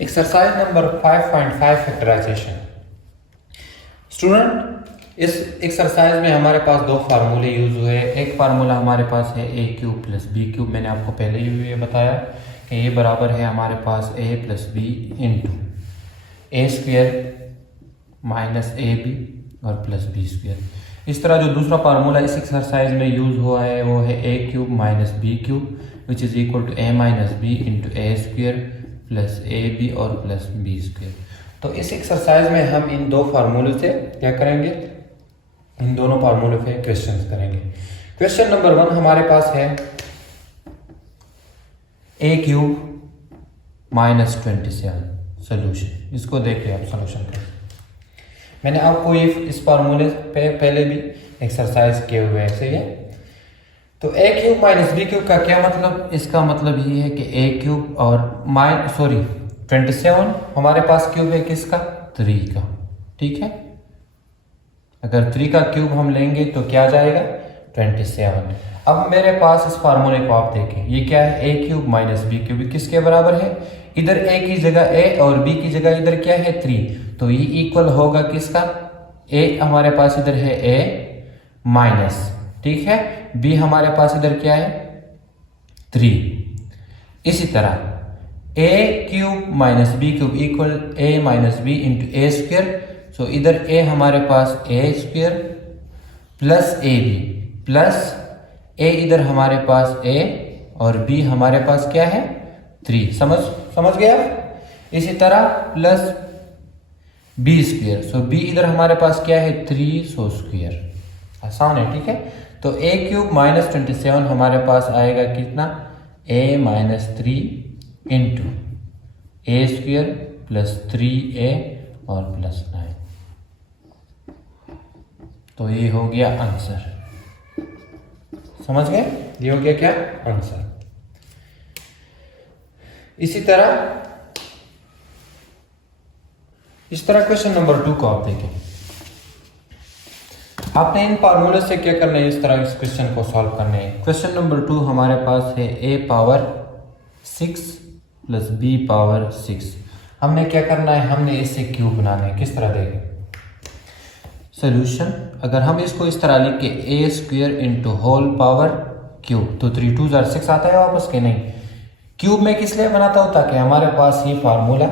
Exercise number 5.5 factorization. Student, इस exercise में हमारे पास दो फार्मूले यूज हुए। एक फार्मूला हमारे पास है A cube plus B cube. मैंने आपको पहले ही ये बताया कि ये बराबर है हमारे पास A plus B into A square minus A B और प्लस बी स्क्वेयर। इस तरह जो दूसरा फार्मूला इस एक्सरसाइज में यूज हुआ है वो है A cube minus B cube which is equal to A minus B into A square plus A B और प्लस बी स्क्वेयर। तो इस एक्सरसाइज में हम इन दो फार्मूले से क्या करेंगे, इन दोनों फार्मूले पे क्वेश्चंस करेंगे। क्वेश्चन नंबर 1 हमारे पास है ए क्यूब माइनस 27 सोल्यूशन। इसको देखिए आप सोल्यूशन करें। मैंने आपको ये इस फार्मूले पे पहले भी एक्सरसाइज किए हुए हैं, सही है। तो ए क्यूब माइनस बी क्यूब का क्या मतलब, इसका मतलब ये है कि ए क्यूब और 27 हमारे पास क्यूब है किसका, 3 का, ठीक है। अगर 3 का क्यूब हम लेंगे तो क्या आ जाएगा 27। अब मेरे पास इस फार्मूले को आप देखें, ये क्या है, A cube minus B cube किसके बराबर है, इधर ए की जगह ए और बी की जगह इधर क्या है 3, तो ये इक्वल होगा किसका, ए हमारे पास इधर है ए माइनस, ठीक है, बी हमारे पास इधर क्या है 3। इसी तरह A cube minus B cube equal A minus B into A square. So इधर ए हमारे पास A square plus A B plus A इधर हमारे पास ए और बी हमारे पास क्या है 3। समझ गया। इसी तरह plus B square. So B इधर हमारे पास क्या है 3 सो स्क्वेयर। आसान है, ठीक है। तो ए क्यूब माइनस 27 हमारे पास आएगा कितना, ए minus 3 into A square plus 3a और प्लस 9। तो ये हो गया आंसर। समझ गए, ये हो गया क्या आंसर। इसी तरह क्वेश्चन नंबर 2 को आप देखें। आपने इन फार्मूले से क्या करना है, इस तरह इस क्वेश्चन को सॉल्व करना है। क्वेश्चन नंबर 2 हमारे पास है a power 6 plus b power 6। हमने क्या करना है, हमने इससे क्यूब बनाना है। किस तरह देखें सोल्यूशन, अगर हम इसको इस तरह लिख के A square into whole power cube, तो 3 2 6 आता है वापस के नहीं। क्यूब में किस लिए बनाता हूँ, ताकि हमारे पास ये फार्मूला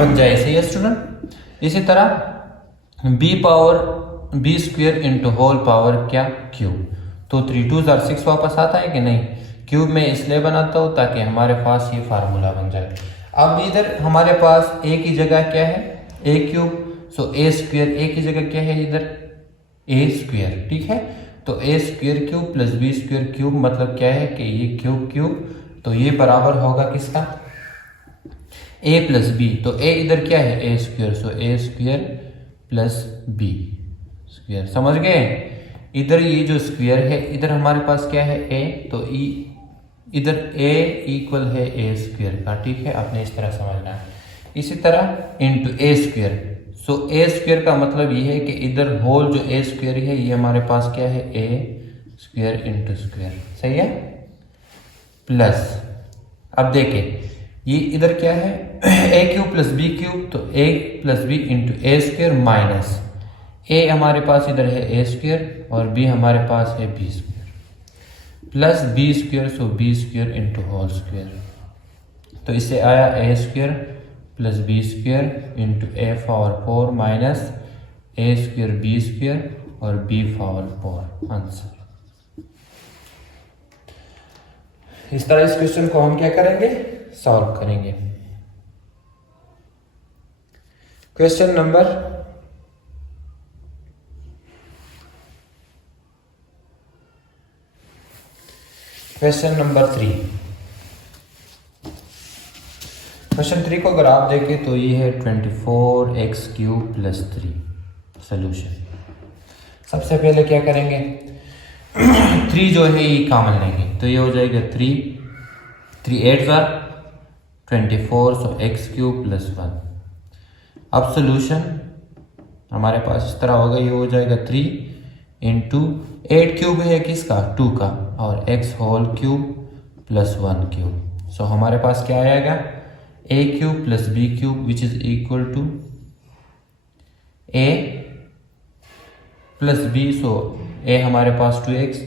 बन जाए, सही है स्टूडेंट। इसी तरह B square into whole power क्या क्यूब, तो 3 2 6 वापस आता है कि नहीं। क्यूब में इसलिए बनाता हूँ ताकि हमारे पास ये फार्मूला बन जाए। अब इधर हमारे पास ए की जगह क्या है A cube, so A square, ए की जगह क्या है इधर ए स्क्वेयर, ठीक है। तो A square cube plus B square cube मतलब क्या है कि ये क्यूब, तो ये बराबर होगा किसका, ए प्लस बी। तो ए इधर क्या है ए स्क्वेयर, सो ए स्क्वेयर प्लस बी स्क्वेयर। समझ गए। इधर ये जो स्क्वेयर है इधर हमारे पास क्या है ए, तो इधर ए इक्वल है ए स्क्वेयर का, ठीक है। आपने इस तरह समझना है। इसी तरह into A square, so A square का मतलब ये है कि इधर होल जो ए स्क्वेयर है ये हमारे पास क्या है ए स्क्वेयर इंटू स्क्वेयर, सही है, प्लस। अब देखें ये इधर क्या है A cube plus B cube, तो ए plus B into A square minus ए हमारे पास इधर है ए स्क्वेयर और बी हमारे पास है B square plus B square, so B square into whole square. तो इससे आया A square plus B square into A power 4 minus A square B square और बी पावर 4 आंसर। इस तरह इस क्वेश्चन को हम क्या करेंगे, सॉल्व करेंगे। Question number 3। क्वेश्चन 3 को अगर आप देखें तो ये है 24x क्यूब प्लस 3 सोल्यूशन। सबसे पहले क्या करेंगे 3 जो है ये कॉमन लेंगे, तो ये हो जाएगा 3 8 24, सो x क्यूब प्लस 1। अब सोल्यूशन हमारे पास इस तरह होगा, ये हो जाएगा 3 इंटू 8 क्यूब है किसका 2 का और x whole cube plus 1 cube. So हमारे पास क्या आएगा a cube plus B cube which is equal to a plus B. So a हमारे पास 2x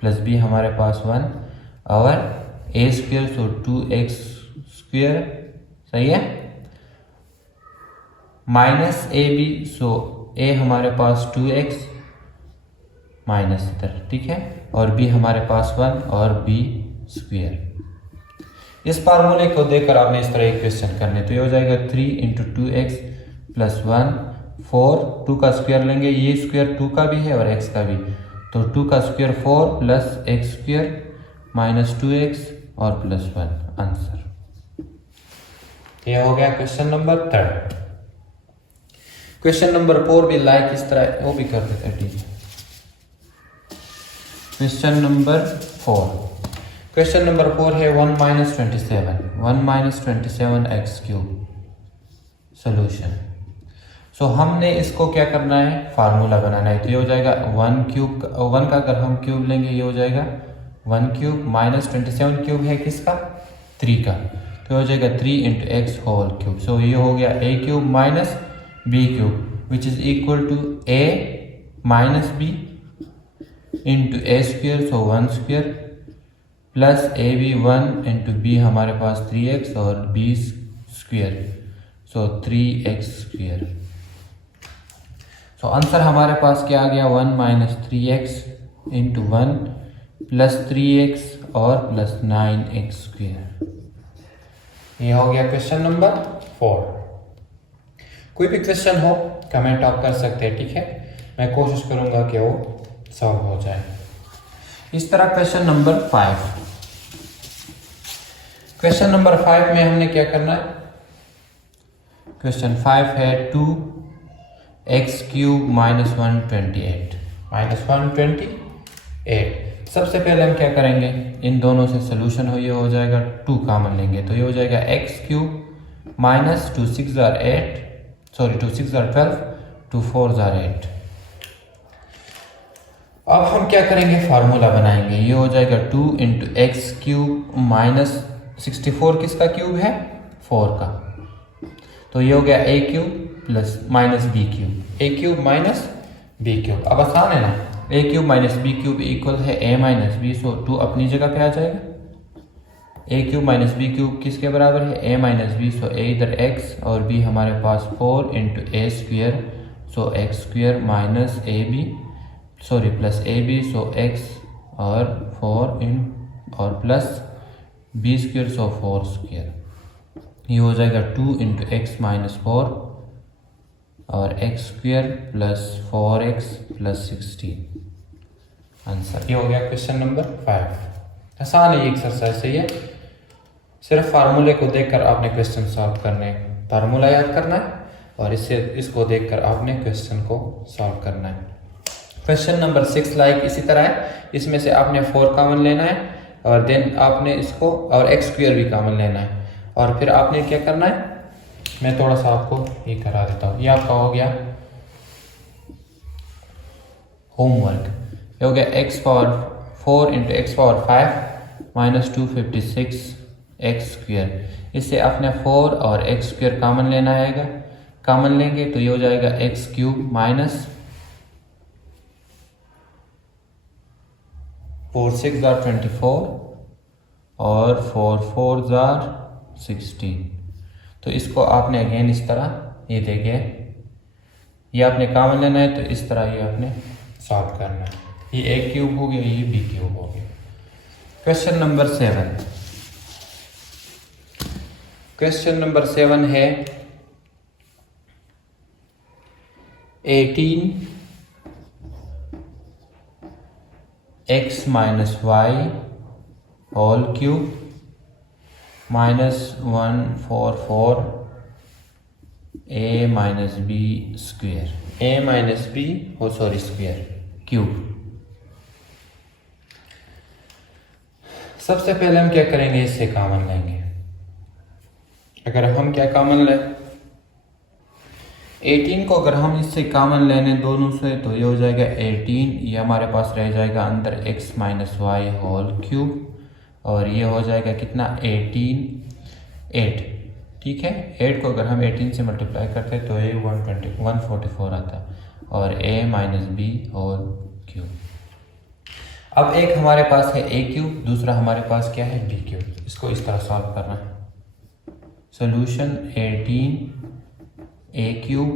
प्लस b हमारे पास 1 और a square, so 2x square, सही है, minus A B, so a हमारे पास 2x माइनस इधर, ठीक है, और b हमारे पास 1 और b स्क्वेयर। इस फार्मूले को देखकर आपने इस तरह एक क्वेश्चन करने, तो ये हो जाएगा 3 इंटू 2x प्लस 1 4, 2 का स्क्वायर लेंगे, ये स्क्वायर 2 का भी है और x का भी, तो 2 का square 4 plus x square minus 2x और प्लस 1 आंसर। ये हो गया क्वेश्चन नंबर 3। क्वेश्चन नंबर 4 भी लाइक इस तरह वो भी कर देते हैं, ठीक है। क्वेश्चन नंबर 4, क्वेश्चन नंबर 4 है 1 माइनस 27 एक्स क्यूब सोल्यूशन। सो हमने इसको क्या करना है, फार्मूला बनाना है, तो ये हो जाएगा 1 का अगर हम क्यूब लेंगे ये हो जाएगा 1 क्यूब माइनस 27 क्यूब है किसका, 3 का, तो हो जाएगा 3 into X whole cube. So ये हो गया a cube minus b cube which is equal to a माइनस b into a square, so 1 square plus A B 1 into B हमारे पास 3x और b square, so 3x square. So answer हमारे पास क्या आ गया, 1 minus 3x into 1 plus 3x और plus 9x square. ये हो गया क्वेश्चन नंबर 4। कोई भी क्वेश्चन हो कमेंट आप कर सकते हैं, ठीक है, मैं कोशिश करूंगा कि वो सॉल्व हो जाए। इस तरह क्वेश्चन नंबर 5, क्वेश्चन नंबर 5 में हमने क्या करना है, क्वेश्चन 5 है 2x क्यूब माइनस 128 सबसे पहले हम क्या करेंगे, इन दोनों से सोल्यूशन हो, ये हो जाएगा 2 कॉमन लेंगे, तो ये हो जाएगा x cube minus 2 6 are 12 2 4 are 8। अब हम क्या करेंगे, फार्मूला बनाएंगे, ये हो जाएगा 2 इंटू एक्स क्यूब माइनस 64 किसका क्यूब है, 4 का, तो ये हो गया a cube plus minus B cube, a cube minus B cube. अब आसान है ना, a cube minus B cube equal है a माइनस बी, सो 2 अपनी जगह पे आ जाएगा, a cube minus B cube किसके बराबर है, a minus B, so a इधर x और b हमारे पास 4 इंटू a square, so x square minus A B plus A B, so x और 4 इन और प्लस b स्क्वेयर, सो 4 स्क्वेयर। ये हो जाएगा 2 इंटू एक्स माइनस 4 और x square plus 4x plus 16 answer. ये हो गया क्वेश्चन नंबर 5। आसान है ये एक्सरसाइज, सही है, सिर्फ फार्मूले को देखकर आपने क्वेश्चन सॉल्व करने, फार्मूला याद करना है और इसको देखकर आपने क्वेश्चन को सॉल्व करना है। क्वेश्चन नंबर 6 लाइक इसी तरह है, इसमें से आपने 4 कॉमन लेना है और देन आपने इसको और x स्क्वायर भी कॉमन लेना है और फिर आपने क्या करना है, मैं थोड़ा सा आपको ये करा देता हूँ। ये आपका हो गया होमवर्क, ये हो गया x power 4 into X power 5 minus 256 x square. इससे आपने 4 और x स्क्वायर कॉमन लेना है, कॉमन लेंगे तो ये हो जाएगा x क्यूब माइनस 4 6 are 24 और 4 4 are 16। तो इसको आपने अगेन इस तरह ये देखिए, ये आपने कॉमन लेना है तो इस तरह ये आपने सॉल्व करना है। ये a क्यूब हो गया, ये b क्यूब हो गया। क्वेश्चन नंबर 7, क्वेश्चन नंबर 7 है 18 x minus Y whole cube minus 144 a minus B square, a minus B हो सॉरी स्क्वेयर क्यूब। सबसे पहले हम क्या करेंगे, इससे कॉमन लेंगे। अगर हम क्या कॉमन लें, 18 को अगर हम इससे कॉमन लेने दोनों से तो ये हो जाएगा 18, ये हमारे पास रह जाएगा अंदर x minus Y whole cube और ये हो जाएगा कितना 18 8, ठीक है। 8 को अगर हम 18 से मल्टीप्लाई करते हैं तो ये 144 आता और a minus B whole cube. अब एक हमारे पास है a क्यूब, दूसरा हमारे पास क्या है b क्यूब। इसको इस तरह सॉल्व करना है। सोल्यूशन 18 a क्यूब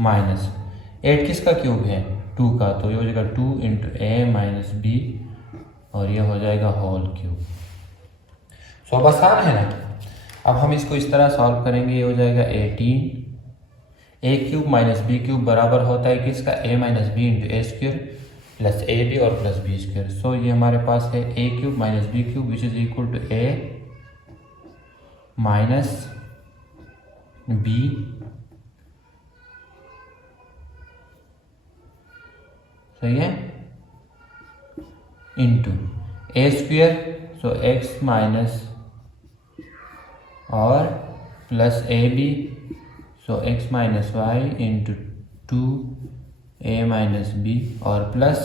माइनस 8 किसका क्यूब है 2 का, तो ये हो जाएगा 2 इंटू ए माइनस बी और ये हो जाएगा होल क्यूब। सो अब आसान है ना। अब हम इसको इस तरह सॉल्व करेंगे, ये हो जाएगा 18 A cube minus B cube बराबर होता है किसका A minus B into A square plus A B और प्लस बी स्क्वायर। सो ये हमारे पास है A cube minus B cube which is equal to A minus B सही है into A square, so X minus और plus A B, so X minus Y into 2 A minus B और plus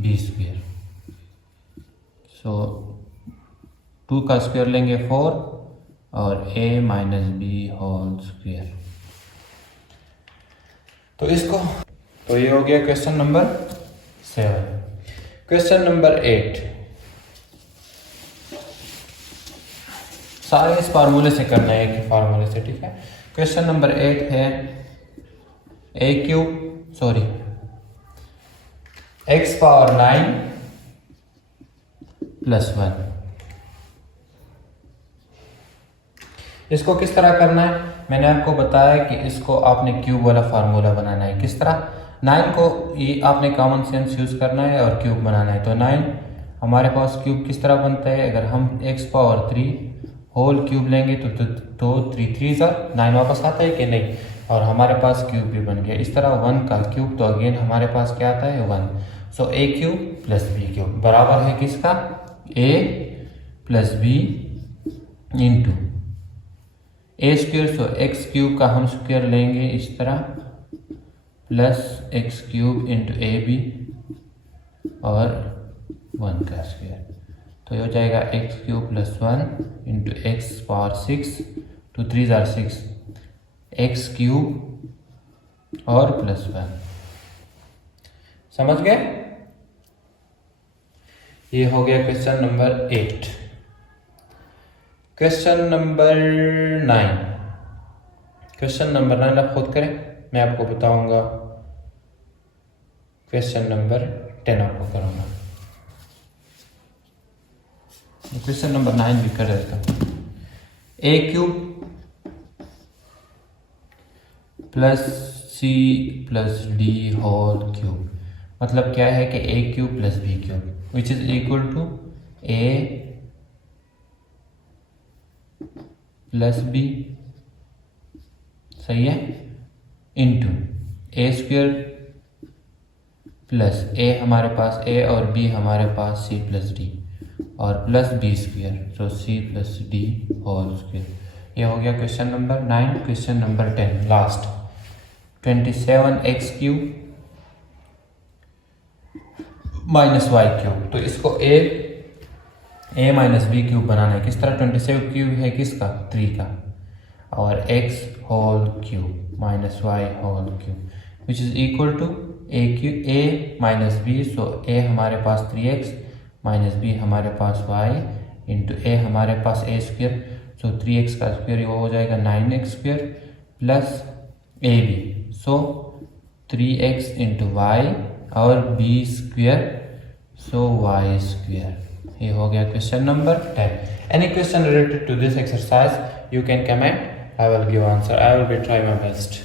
B square. So 2 का square लेंगे 4 और a minus B whole square. तो इसको तो ये हो गया क्वेश्चन नंबर 7। क्वेश्चन नंबर 8 सारे इस फार्मूले से करना है, एक फार्मूले से, ठीक है। क्वेश्चन नंबर 8 है x पावर 9 प्लस 1। इसको किस तरह करना है मैंने आपको बताया कि इसको आपने क्यूब वाला फार्मूला बनाना है। किस तरह 9 को ये आपने कॉमन सेंस यूज करना है और क्यूब बनाना है। तो 9 हमारे पास क्यूब किस तरह बनता है, अगर हम x पावर 3 होल क्यूब लेंगे तो 3 3 9 वापस आता है कि नहीं, और हमारे पास क्यूब भी बन गया। इस तरह 1 का क्यूब तो अगेन हमारे पास क्या आता है 1। सो a cube plus b cube बराबर है किसका a plus B into A square, so X cube का हम स्क्वायर लेंगे इस तरह plus X cube into A B और 1 का स्क्वायर। तो ये हो जाएगा X cube plus 1 into X power 6 2 3 6 X cube और प्लस 1। समझ गए? ये हो गया question number 8। Question number 9। Question number 9 आप खुद करें, मैं आपको बताऊंगा क्वेश्चन नंबर 10 आपको करूंगा। क्वेश्चन नंबर 9 भी कर देता हूं। A cube plus C plus D whole cube मतलब क्या है कि A cube plus B cube which is equal to A plus B, सही है, into A square plus A हमारे पास ए और बी हमारे पास सी प्लस डी और plus B square, so C plus D whole square. ये हो गया question number 9। Question number 10 last 27x cube minus Y cube. तो इसको ए माइनस बी क्यूब बनाना है। किस तरह 27 क्यूब है किसका 3 का और x whole cube minus Y whole cube which is equal to A minus B, so A हमारे पास 3x माइनस बी हमारे पास y इंटू ए हमारे पास ए स्क्वायर, सो 3x का स्क्वायर वो हो जाएगा 9x square plus A B, so 3x into Y और b square, so y square. ये हो गया question number 10। Any question related to this exercise you can comment, I will give answer, I will be try my best.